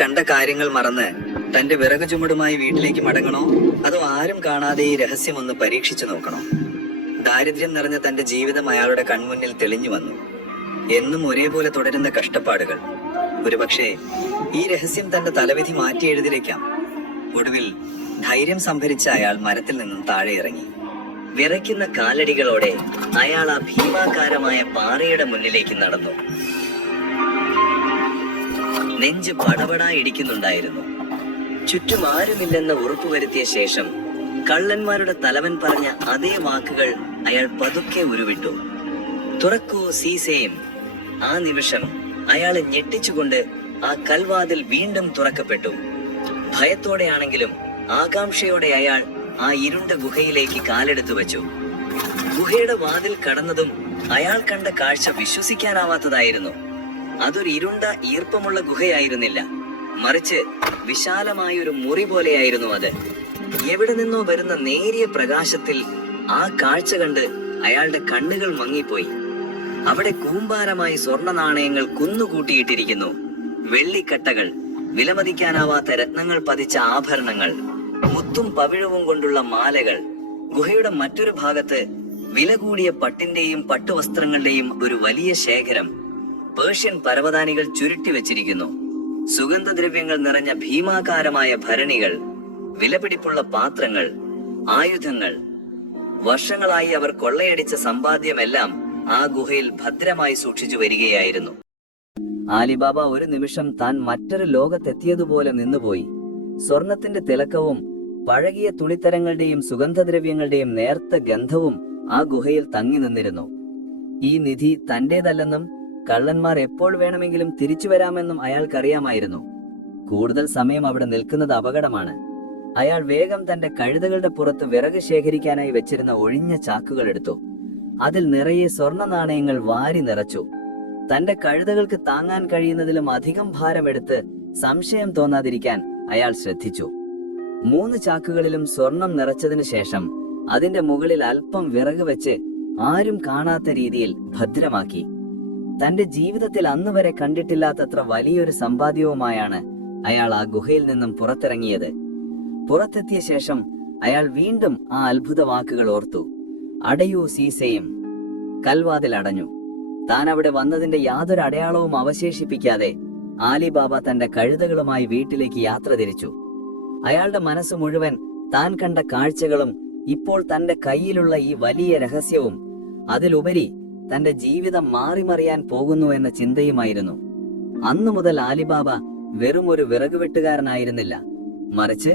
കണ്ട കാര്യങ്ങൾ മറന്ന് തന്റെ വിറക് ചുമടുമായി വീട്ടിലേക്ക് മടങ്ങണോ? അതോ ആരും കാണാതെ ഈ രഹസ്യം ഒന്ന് പരീക്ഷിച്ചു നോക്കണോ? ദാരിദ്ര്യം നിറഞ്ഞ തന്റെ ജീവിതം അയാളുടെ കൺമുന്നിൽ തെളിഞ്ഞു വന്നു. എന്നും ഒരേപോലെ തുടരുന്ന കഷ്ടപ്പാടുകൾ. ഒരുപക്ഷെ ഈ രഹസ്യം തന്റെ തലവിധി മാറ്റി എഴുതിലേക്കാം ഒടുവിൽ ധൈര്യം സംഭരിച്ച അയാൾ മരത്തിൽ നിന്നും താഴെ ഇറങ്ങി. വിറയ്ക്കുന്ന കാലടികളോടെ അയാൾ ആ ഭീമാകാരമായ പാറയുടെ മുന്നിലേക്ക് നടന്നു. നെഞ്ച് പടപടാ ഇടിക്കുന്നുണ്ടായിരുന്നു ചുറ്റും ആരുമില്ലെന്ന് ഉറപ്പുവരുത്തിയ ശേഷം കള്ളന്മാരുടെ തലവൻ പറഞ്ഞ അതേ വാക്കുകൾ അയാൾ പതുക്കെ ഉരുവിട്ടു. തുറക്കൂ സീസേം. ആ നിമിഷം അയാളെ ഞെട്ടിച്ചുകൊണ്ട് ആ കൽവാതിൽ വീണ്ടും തുറക്കപ്പെട്ടു. ഭയത്തോടെയാണെങ്കിലും ആകാംക്ഷയോടെ അയാൾ ആ ഇരുണ്ട ഗുഹയിലേക്ക് കാലെടുത്തു വെച്ചു. ഗുഹയുടെ വാതിൽ കടന്നതും അയാൾ കണ്ട കാഴ്ച വിശ്വസിക്കാനാവാത്തതായിരുന്നു. അതൊരു ഇരുണ്ട ഈർപ്പമുള്ള ഗുഹയായിരുന്നില്ല. മറിച്ച് വിശാലമായ ഒരു മുറി പോലെയായിരുന്നു അത്. എവിടെ നിന്നോ വരുന്ന നേരിയ പ്രകാശത്തിൽ ആ കാഴ്ച കണ്ട് അയാളുടെ കണ്ണുകൾ മങ്ങിപ്പോയി. അവിടെ കൂമ്പാരമായി സ്വർണ നാണയങ്ങൾ കുന്നുകൂട്ടിയിട്ടിരിക്കുന്നു. വെള്ളിക്കട്ടകൾ വിലമതിക്കാനാവാത്ത രത്നങ്ങൾ പതിച്ച ആഭരണങ്ങൾ മുത്തും പവിഴവും കൊണ്ടുള്ള മാലകൾ ഗുഹയുടെ മറ്റൊരു ഭാഗത്ത് വില കൂടിയ പട്ടിന്റെയും പട്ടുവസ്ത്രങ്ങളുടെയും ഒരു വലിയ ശേഖരം. പേർഷ്യൻ പരവതാനികൾ ചുരുട്ടി വെച്ചിരിക്കുന്നു. സുഗന്ധദ്രവ്യങ്ങൾ നിറഞ്ഞ ഭീമാകാരമായ ഭരണികൾ വിലപിടിപ്പുള്ള പാത്രങ്ങൾ ആയുധങ്ങൾ. വർഷങ്ങളായി അവർ കൊള്ളയടിച്ച സമ്പാദ്യമെല്ലാം ആ ഗുഹയിൽ ഭദ്രമായി സൂക്ഷിച്ചു വരികയായിരുന്നു. ആലിബാബ ഒരു നിമിഷം താൻ മറ്റൊരു ലോകത്തെത്തിയതുപോലെ നിന്നുപോയി. സ്വർണത്തിന്റെ തിളക്കവും പഴകിയ തുണിത്തരങ്ങളുടെയും സുഗന്ധദ്രവ്യങ്ങളുടെയും നേർത്ത ഗന്ധവും ആ ഗുഹയിൽ തങ്ങി നിന്നിരുന്നു. ഈ നിധി തന്റേതല്ലെന്നും കള്ളന്മാർ എപ്പോൾ വേണമെങ്കിലും തിരിച്ചു വരാമെന്നും അയാൾക്കറിയാമായിരുന്നു. കൂടുതൽ സമയം അവിടെ നിൽക്കുന്നത് അപകടമാണ്. അയാൾ വേഗം തന്റെ കഴുതകളുടെ പുറത്ത് വിറക് ശേഖരിക്കാനായി വെച്ചിരുന്ന ഒഴിഞ്ഞ ചാക്കുകൾ എടുത്തു. അതിൽ നിറയെ സ്വർണ നാണയങ്ങൾ വാരി നിറച്ചു. തന്റെ കഴുതകൾക്ക് താങ്ങാൻ കഴിയുന്നതിലും അധികം ഭാരമെടുത്ത് സംശയം തോന്നാതിരിക്കാൻ അയാൾ ശ്രദ്ധിച്ചു. മൂന്ന് ചാക്കുകളിലും സ്വർണം നിറച്ചതിനു ശേഷം അതിന്റെ മുകളിൽ അല്പം വിറക് വെച്ച് ആരും കാണാത്ത രീതിയിൽ ഭദ്രമാക്കി. തന്റെ ജീവിതത്തിൽ അന്ന് വരെ കണ്ടിട്ടില്ലാത്തത്ര വലിയൊരു സമ്പാദ്യവുമായാണ് അയാൾ ആ ഗുഹയിൽ നിന്നും പുറത്തിറങ്ങിയത്. പുറത്തെത്തിയ ശേഷം അയാൾ വീണ്ടും ആ അത്ഭുത വാക്കുകൾ ഓർത്തു. അടയൂ സീസയും കൽവാതിൽ അടഞ്ഞു. താൻ അവിടെ വന്നതിന്റെ യാതൊരു അടയാളവും അവശേഷിപ്പിക്കാതെ ആലിബാബ തന്റെ കഴുതകളുമായി വീട്ടിലേക്ക് യാത്ര തിരിച്ചു. അയാളുടെ മനസ്സ് മുഴുവൻ താൻ കണ്ട കാഴ്ചകളും ഇപ്പോൾ തന്റെ കയ്യിലുള്ള ഈ വലിയ രഹസ്യവും അതിലുപരി തന്റെ ജീവിതം മാറിമറിയാൻ പോകുന്നു എന്ന ചിന്തയുമായിരുന്നു. അന്നു മുതൽ ആലിബാബ വെറും ഒരു വിറകുവെട്ടുകാരനായിരുന്നില്ല. മറിച്ച്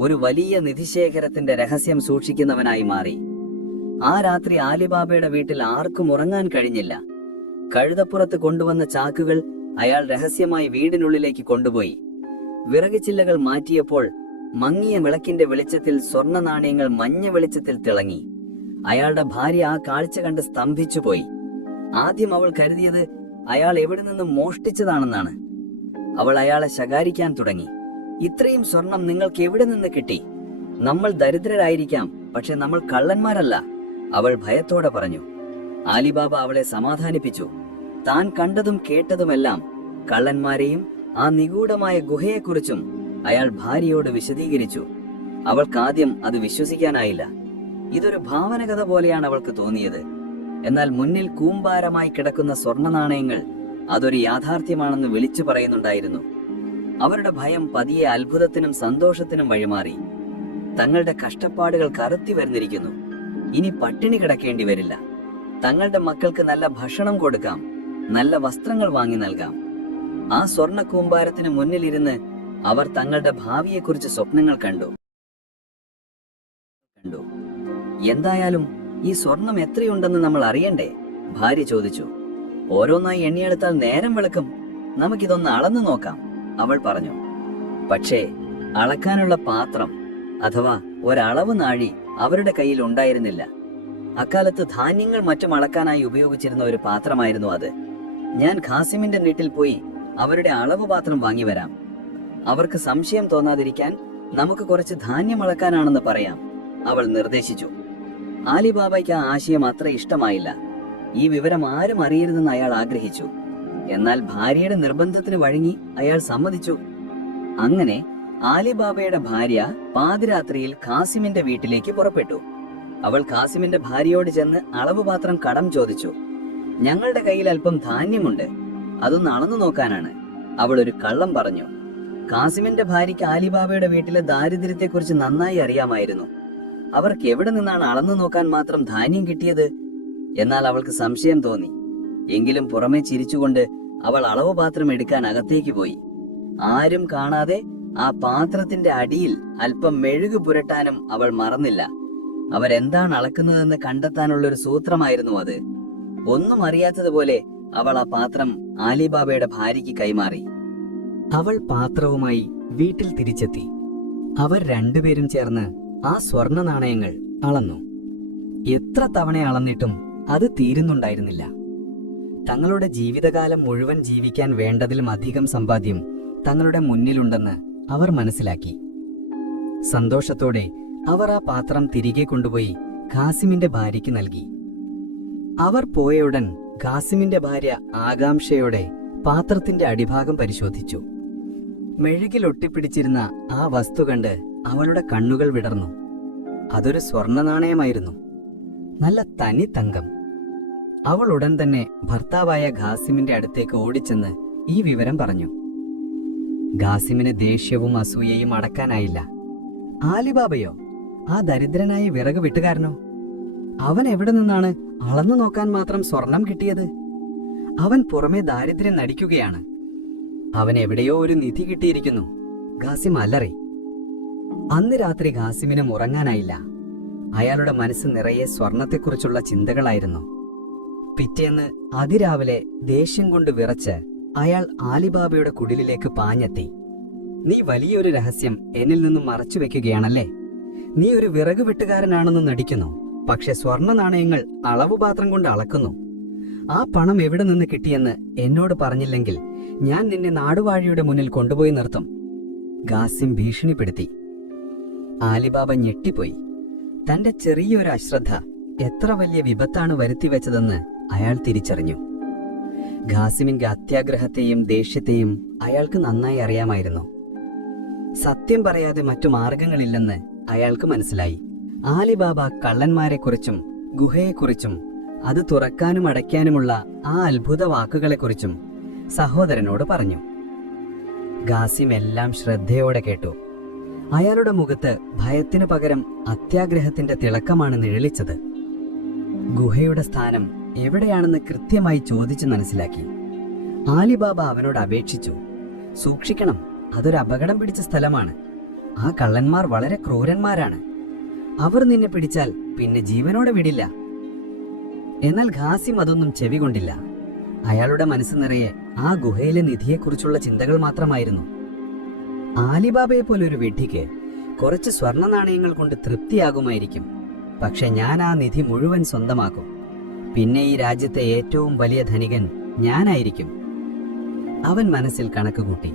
ഒരു വലിയ നിധിശേഖരത്തിന്റെ രഹസ്യം സൂക്ഷിക്കുന്നവനായി മാറി. ആ രാത്രി ആലിബാബയുടെ വീട്ടിൽ ആർക്കും ഉറങ്ങാൻ കഴിഞ്ഞില്ല. കഴുതപ്പുറത്ത് കൊണ്ടുവന്ന ചാക്കുകൾ അയാൾ രഹസ്യമായി വീടിനുള്ളിലേക്ക് കൊണ്ടുപോയി. വിറകുചില്ലകൾ മാറ്റിയപ്പോൾ മങ്ങിയ വിളക്കിന്റെ വെളിച്ചത്തിൽ സ്വർണ നാണയങ്ങൾ മഞ്ഞ വെളിച്ചത്തിൽ തിളങ്ങി. അയാളുടെ ഭാര്യ ആ കാഴ്ച കണ്ട് സ്തംഭിച്ചുപോയി. ആദ്യം അവൾ കരുതിയത് അയാൾ എവിടെ നിന്നും മോഷ്ടിച്ചതാണെന്നാണ്. അവൾ അയാളെ ശകാരിക്കാൻ തുടങ്ങി. ഇത്രയും സ്വർണം നിങ്ങൾക്ക് എവിടെ നിന്ന് കിട്ടി? നമ്മൾ ദരിദ്രരായിരിക്കാം പക്ഷെ നമ്മൾ കള്ളന്മാരല്ല അവൾ ഭയത്തോടെ പറഞ്ഞു. ആലിബാബ അവളെ സമാധാനിപ്പിച്ചു. താൻ കണ്ടതും കേട്ടതുമെല്ലാം കള്ളന്മാരെയും ആ നിഗൂഢമായ ഗുഹയെക്കുറിച്ചും അയാൾ ഭാര്യയോട് വിശദീകരിച്ചു. അവൾക്കാദ്യം അത് വിശ്വസിക്കാനായില്ല. ഇതൊരു ഭാവനകഥ പോലെയാണ് അവൾക്ക് തോന്നിയത്. എന്നാൽ മുന്നിൽ കൂമ്പാരമായി കിടക്കുന്ന സ്വർണ നാണയങ്ങൾ അതൊരു യാഥാർത്ഥ്യമാണെന്ന് വിളിച്ചു പറയുന്നുണ്ടായിരുന്നു. അവരുടെ ഭയം പതിയെ അത്ഭുതത്തിനും സന്തോഷത്തിനും വഴിമാറി. തങ്ങളുടെ കഷ്ടപ്പാടുകൾ കറുത്തി വരുന്നിരിക്കുന്നു. ഇനി പട്ടിണി കിടക്കേണ്ടി വരില്ല. തങ്ങളുടെ മക്കൾക്ക് നല്ല ഭക്ഷണം കൊടുക്കാം നല്ല വസ്ത്രങ്ങൾ വാങ്ങി നൽകാം. ആ സ്വർണ കൂമ്പാരത്തിന് മുന്നിലിരുന്ന് അവർ തങ്ങളുടെ ഭാവിയെക്കുറിച്ച് സ്വപ്നങ്ങൾ കണ്ടു. എന്തായാലും ഈ സ്വർണം എത്രയുണ്ടെന്ന് നമ്മൾ അറിയണ്ടേ? ഭാര്യ ചോദിച്ചു. ഓരോന്നായി എണ്ണിയെടുത്താൽ നേരം വെളുക്കും. നമുക്കിതൊന്ന് അളന്നു നോക്കാം അവൾ പറഞ്ഞു. പക്ഷേ അളക്കാനുള്ള പാത്രം അഥവാ ഒരളവ് നാഴി അവരുടെ കയ്യിൽ ഉണ്ടായിരുന്നില്ല. അക്കാലത്ത് ധാന്യങ്ങൾ മറ്റും അളക്കാനായി ഉപയോഗിച്ചിരുന്ന ഒരു പാത്രമായിരുന്നു അത്. ഞാൻ ഖാസിമിന്റെ വീട്ടിൽ പോയി അവരുടെ അളവ് പാത്രം വാങ്ങി വരാം. അവർക്ക് സംശയം തോന്നാതിരിക്കാൻ നമുക്ക് കുറച്ച് ധാന്യം അളക്കാനാണെന്ന് പറയാം അവൾ നിർദ്ദേശിച്ചു. ആലിബാബയ്ക്ക് ആ ആശയം അത്ര ഇഷ്ടമായില്ല. ഈ വിവരം ആരും അറിയരുതെന്ന് അയാൾ ആഗ്രഹിച്ചു. എന്നാൽ ഭാര്യയുടെ നിർബന്ധത്തിന് വഴങ്ങി അയാൾ സമ്മതിച്ചു. അങ്ങനെ ആലിബാബയുടെ ഭാര്യ പാതിരാത്രിയിൽ കാസിമിന്റെ വീട്ടിലേക്ക് പുറപ്പെട്ടു. അവൾ കാസിമിന്റെ ഭാര്യയോട് ചെന്ന് അളവ് പാത്രം കടം ചോദിച്ചു. ഞങ്ങളുടെ കയ്യിൽ അല്പം ധാന്യമുണ്ട്. അതൊന്ന് അളന്നു നോക്കാനാണ്. അവൾ ഒരു കള്ളം പറഞ്ഞു. കാസിമിന്റെ ഭാര്യയ്ക്ക് ആലിബാബയുടെ വീട്ടിലെ ദാരിദ്ര്യത്തെക്കുറിച്ച് നന്നായി അറിയാമായിരുന്നു. അവർക്ക് എവിടെ നിന്നാണ് അളന്നു നോക്കാൻ മാത്രം ധാന്യം കിട്ടിയത്? എന്നാൽ അവൾക്ക് സംശയം തോന്നി. എങ്കിലും പുറമെ ചിരിച്ചുകൊണ്ട് അവൾ അളവ് പാത്രം എടുക്കാൻ അകത്തേക്ക് പോയി. ആരും കാണാതെ ആ പാത്രത്തിന്റെ അടിയിൽ അല്പം മെഴുകു പുരട്ടാനും അവൾ മറന്നില്ല. അവരെന്താണ് അളക്കുന്നതെന്ന് കണ്ടെത്താനുള്ള ഒരു സൂത്രമായിരുന്നു അത്. ഒന്നും അറിയാത്തതുപോലെ അവൾ ആ പാത്രം ആലിബാബയുടെ ഭാര്യയ്ക്ക് കൈമാറി. അവൾ പാത്രവുമായി വീട്ടിൽ തിരിച്ചെത്തി. അവർ രണ്ടുപേരും ചേർന്ന് ആ സ്വർണ നാണയങ്ങൾ അളന്നു. എത്ര തവണ അളന്നിട്ടും അത് തീരുന്നുണ്ടായിരുന്നില്ല. തങ്ങളുടെ ജീവിതകാലം മുഴുവൻ ജീവിക്കാൻ വേണ്ടതിലും അധികം സമ്പാദ്യം തങ്ങളുടെ മുന്നിലുണ്ടെന്ന് അവർ മനസ്സിലാക്കി. സന്തോഷത്തോടെ അവർ ആ പാത്രം തിരികെ കൊണ്ടുപോയി ഖാസിമിന്റെ ഭാര്യയ്ക്ക് നൽകി. അവർ പോയയുടൻ ഖാസിമിന്റെ ഭാര്യ ആകാംക്ഷയോടെ പാത്രത്തിന്റെ അടിഭാഗം പരിശോധിച്ചു. മെഴുകിൽ ഒട്ടിപ്പിടിച്ചിരുന്ന ആ വസ്തു കണ്ട് അവളുടെ കണ്ണുകൾ വിടർന്നു. അതൊരു സ്വർണ നാണയമായിരുന്നു. നല്ല തനി തങ്കം. അവൾ ഉടൻ തന്നെ ഭർത്താവായ ഖാസിമിന്റെ അടുത്തേക്ക് ഓടിച്ചെന്ന് ഈ വിവരം പറഞ്ഞു. ഖാസിമിന് ദേഷ്യവും അസൂയയും അടക്കാനായില്ല. ആലിബാബയോ ആ ദരിദ്രനായ വിറക് വിട്ടുകാരനോ? അവൻ എവിടെ നിന്നാണ് അളന്നു നോക്കാൻ മാത്രം സ്വർണം കിട്ടിയത്? അവൻ പുറമെ ദാരിദ്ര്യം നടിക്കുകയാണ്. അവൻ എവിടെയോ ഒരു നിധി കിട്ടിയിരിക്കുന്നു. ഖാസിം അലറി. അന്ന് രാത്രി ഖാസിമിനും ഉറങ്ങാനായില്ല. അയാളുടെ മനസ്സ് നിറയെ സ്വർണത്തെക്കുറിച്ചുള്ള ചിന്തകളായിരുന്നു. പിറ്റേന്ന് അതിരാവിലെ ദേഷ്യം കൊണ്ട് വിറച്ച് അയാൾ ആലിബാബയുടെ കുടിലിലേക്ക് പാഞ്ഞെത്തി. നീ വലിയൊരു രഹസ്യം എന്നിൽ നിന്നും മറച്ചു വെക്കുകയാണല്ലേ? നീ ഒരു വിറക് വെട്ടുകാരനാണെന്ന് നടിക്കുന്നു. പക്ഷെ സ്വർണ നാണയങ്ങൾ അളവുപാത്രം കൊണ്ട് അളക്കുന്നു. ആ പണം എവിടെ നിന്ന് കിട്ടിയെന്ന് എന്നോട് പറഞ്ഞില്ലെങ്കിൽ ഞാൻ നിന്നെ നാടുവാഴിയുടെ മുന്നിൽ കൊണ്ടുപോയി നിർത്തും. ഗാസിം ഭീഷണിപ്പെടുത്തി. ആലിബാബ ഞെട്ടിപ്പോയി. തന്റെ ചെറിയൊരു അശ്രദ്ധ എത്ര വലിയ വിപത്താണ് വരുത്തിവെച്ചതെന്ന് അയാൾ തിരിച്ചറിഞ്ഞു. ഖാസിമിന്റെ അത്യാഗ്രഹത്തെയും ദേഷ്യത്തെയും അയാൾക്ക് നന്നായി അറിയാമായിരുന്നു. സത്യം പറയാതെ മറ്റു മാർഗങ്ങളില്ലെന്ന് അയാൾക്ക് മനസ്സിലായി. ആലിബാബ കള്ളന്മാരെക്കുറിച്ചും ഗുഹയെക്കുറിച്ചും അത് തുറക്കാനും അടയ്ക്കാനുമുള്ള ആ അത്ഭുത വാക്കുകളെക്കുറിച്ചും സഹോദരനോട് പറഞ്ഞു. ഖാസിം എല്ലാം ശ്രദ്ധയോടെ കേട്ടു. അയാളുടെ മുഖത്ത് ഭയത്തിനു പകരം അത്യാഗ്രഹത്തിന്റെ തിളക്കമാണ് നിഴലിച്ചത് ഗുഹയുടെ സ്ഥാനം എവിടെയാണെന്ന് കൃത്യമായി ചോദിച്ചു മനസ്സിലാക്കി. ആലിബാബ അവനോട് അപേക്ഷിച്ചു. സൂക്ഷിക്കണം അതൊരു അപകടം പിടിച്ച സ്ഥലമാണ്. ആ കള്ളന്മാർ വളരെ ക്രൂരന്മാരാണ്. അവർ നിന്നെ പിടിച്ചാൽ പിന്നെ ജീവനോടെ വിടില്ല. എന്നാൽ ഖാസിം അതൊന്നും ചെവി കൊണ്ടില്ല. അയാളുടെ മനസ്സ് നിറയെ ആ ഗുഹയിലെ നിധിയെക്കുറിച്ചുള്ള ചിന്തകൾ മാത്രമായിരുന്നു. ആലിബാബയെ പോലെ ഒരു വിഡ്ഢിക്ക് കുറച്ച് സ്വർണ നാണയങ്ങൾ കൊണ്ട് തൃപ്തിയാകുമായിരിക്കും. പക്ഷെ ഞാൻ ആ നിധി മുഴുവൻ സ്വന്തമാക്കും. പിന്നെ ഈ രാജ്യത്തെ ഏറ്റവും വലിയ ധനികൻ ഞാനായിരിക്കും. അവൻ മനസ്സിൽ കണക്കുകൂട്ടി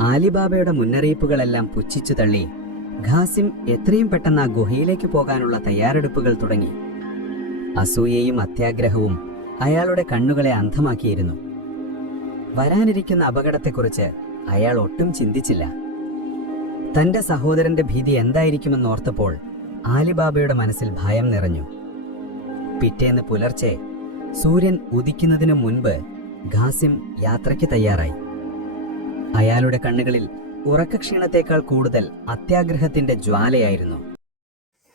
ആലിബാബയുടെ മുന്നറിയിപ്പുകളെല്ലാം പുച്ഛിച്ചു തള്ളി. ഖാസിം എത്രയും പെട്ടെന്ന് ആ ഗുഹയിലേക്ക് പോകാനുള്ള തയ്യാറെടുപ്പുകൾ തുടങ്ങി. അസൂയയും അത്യാഗ്രഹവും അയാളുടെ കണ്ണുകളെ അന്ധമാക്കിയിരുന്നു. വരാനിരിക്കുന്ന അപകടത്തെക്കുറിച്ച് അയാൾ ഒട്ടും ചിന്തിച്ചില്ല. തന്റെ സഹോദരന്റെ ഭീതി എന്തായിരിക്കുമെന്ന് എന്തായിരിക്കുമെന്നോർത്തപ്പോൾ ആലിബാബയുടെ മനസ്സിൽ ഭയം നിറഞ്ഞു. പിറ്റേന്ന് പുലർച്ചെ സൂര്യൻ ഉദിക്കുന്നതിനു മുൻപ് ഖാസിം യാത്രയ്ക്ക് തയ്യാറായി. അയാളുടെ കണ്ണുകളിൽ ഉറക്കക്ഷീണത്തേക്കാൾ കൂടുതൽ അത്യാഗ്രഹത്തിന്റെ ജ്വാലയായിരുന്നു.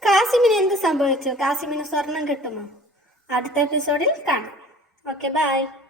കാസിമിന് എന്ത് സംഭവിച്ചു? കാസിമിന് സ്വർണം കിട്ടുമോ? അടുത്ത എപ്പിസോഡിൽ കാണാം. Okay bye.